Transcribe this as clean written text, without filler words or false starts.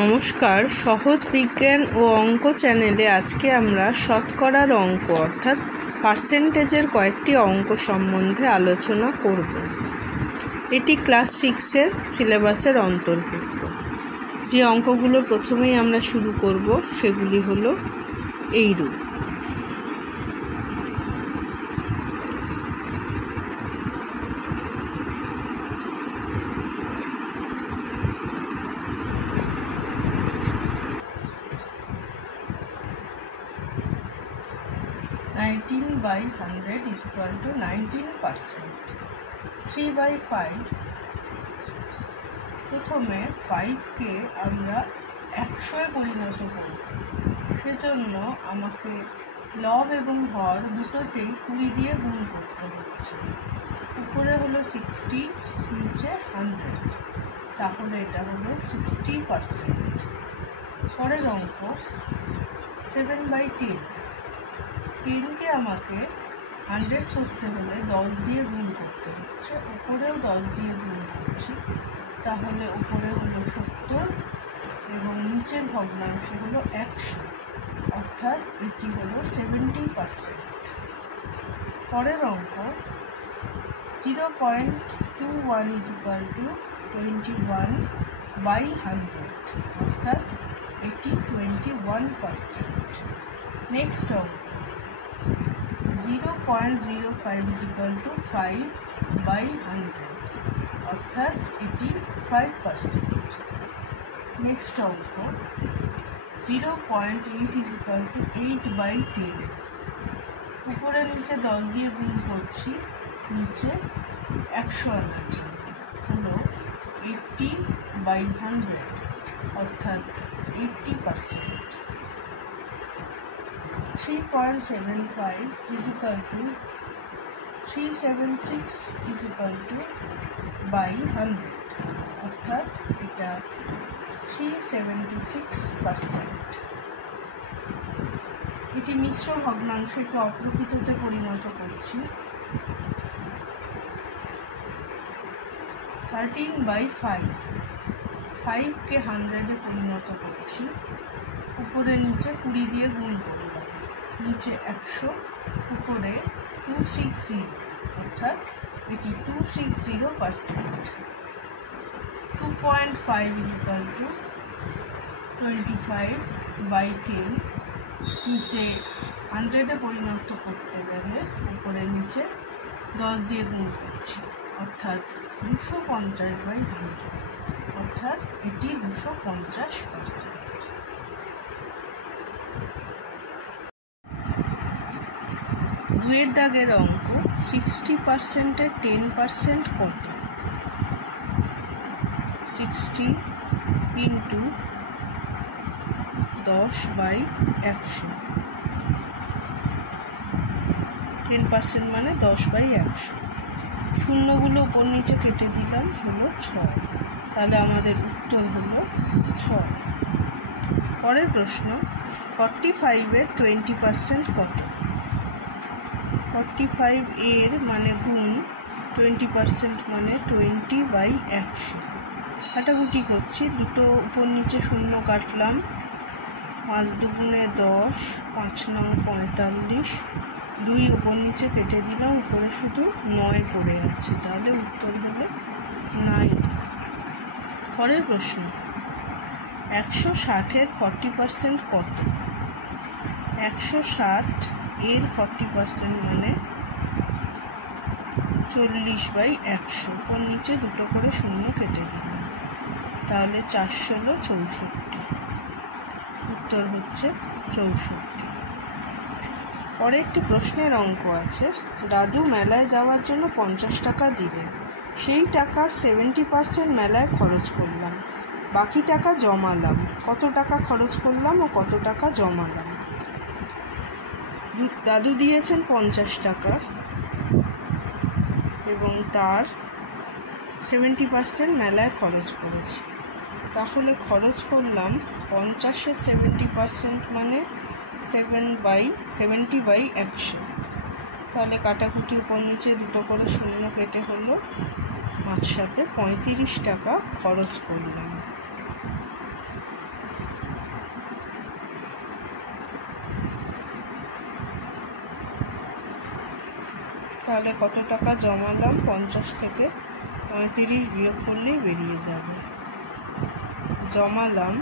নমস্কার, সহজ বিজ্ঞান ও অঙ্ক চ্যানেলে আজকে আমরা শতকরার অঙ্ক অর্থাৎ পার্সেন্টেজের কয়েকটি অঙ্ক সম্বন্ধে আলোচনা করব। এটি ক্লাস 6-এর সিলেবাসের অন্তর্ভুক্ত। যে অঙ্কগুলো প্রথমেই আমরা শুরু করব সেগুলি হলো এইরূপ। by 100 is equal to 19%. 3 by 5 প্রথমে 5কে আমরা 100-এ পরিণত করব। সেজন্য আমাকে লব এবং হর দুটোতেই 20 দিয়ে গুণ করতে হচ্ছে। উপরে হলো 60, নিচে 100, তাহলে এটা হলো 60%। পরের অঙ্ক 7 by 10, 10কে আমাকে 100 করতে হলে 10 দিয়ে গুণ করতে হচ্ছে। উপরেও 10 দিয়ে গুণ করছি, তাহলে উপরে হলো 70 এবং নিচের ভগ্নাংশ হলো 100, অর্থাৎ এটি হলো 70%। পরের অঙ্ক 0.21 is equal to 21 by 100, অর্থাৎ এটি 21%। নেক্সট অঙ্ক 0.05 is equal to 5 by 100, অর্থাৎ এটি 5%। নেক্সট অঙ্ক 0.8 is equal to 8 by 10, উপরে নিচে 10 দিয়ে গুণ করছি, নিচে 100 আনার জন্য হলো 80 by 100, অর্থাৎ 80%। 3.75 is equal to 376 is equal to by 100, অর্থাৎ এটা 376%। এটি মিশ্র ভগ্নাংশকে অপ্রকৃততে পরিণত করছি। 13 by 5, 5কে 100-এ পরিণত করছি। উপরে নিচে 20 দিয়ে গুণ করলাম, নিচে 100, উপরে 260, অর্থাৎ এটি 260%। 2.5 is equal to 25 by 10, নিচে 100-এ পরিণত করতে গেলে উপরে নিচে 10 দিয়ে গুণ করছি, অর্থাৎ 250 by 100, অর্থাৎ এটি 250%। দুয়ের দাগের অঙ্ক 60%-এর 10% কত? 60 ইন্টু 10 by 100, 10% মানে 10 by 100। শূন্যগুলো উপর নিচে কেটে দিলাম, হলো 6, তাহলে আমাদের উত্তর হলো 6। পরের প্রশ্ন 45-এর 20% কত? 45 এর মানে গুণ, 20% মানে 20 by 100। কাটাকুটি করছি, দুটো উপর নিচে শূন্য কাটলাম, 5 দুগুণে 10, 5 নং 45, 2 উপর নিচে কেটে দিলাম, উপরে শুধু 9 পড়ে আছে, তাহলে উত্তর হলো 9। পরের প্রশ্ন 160-এর 40% কত? 160 এর 40% মানে 40 by 100, উপর নিচে দুটো করে শূন্য কেটে দিলাম, তাহলে 416, উত্তর হচ্ছে 64। পরে একটি প্রশ্নের অঙ্ক আছে। দাদু মেলায় যাওয়ার জন্য 50 টাকা দিলেন, সেই টাকার 70% মেলায় খরচ করলাম, বাকি টাকা জমালাম। কত টাকা খরচ করলাম ও কত টাকা জমালাম? দাদু দিয়েছেন 50 টাকা এবং তার 70% মেলায় খরচ করেছি, তাহলে খরচ করলাম 50-এর 70% মানে 70 by 100, তাহলে কাটাকুটি উপর নিচে দুটো করে শূন্য কেটে হলো 5 সাথে 35 টাকা খরচ করলাম। তাহলে কত টাকা জমালাম? 50 থেকে 35 বিয়োগ করলেই বেরিয়ে যাবে। জমালাম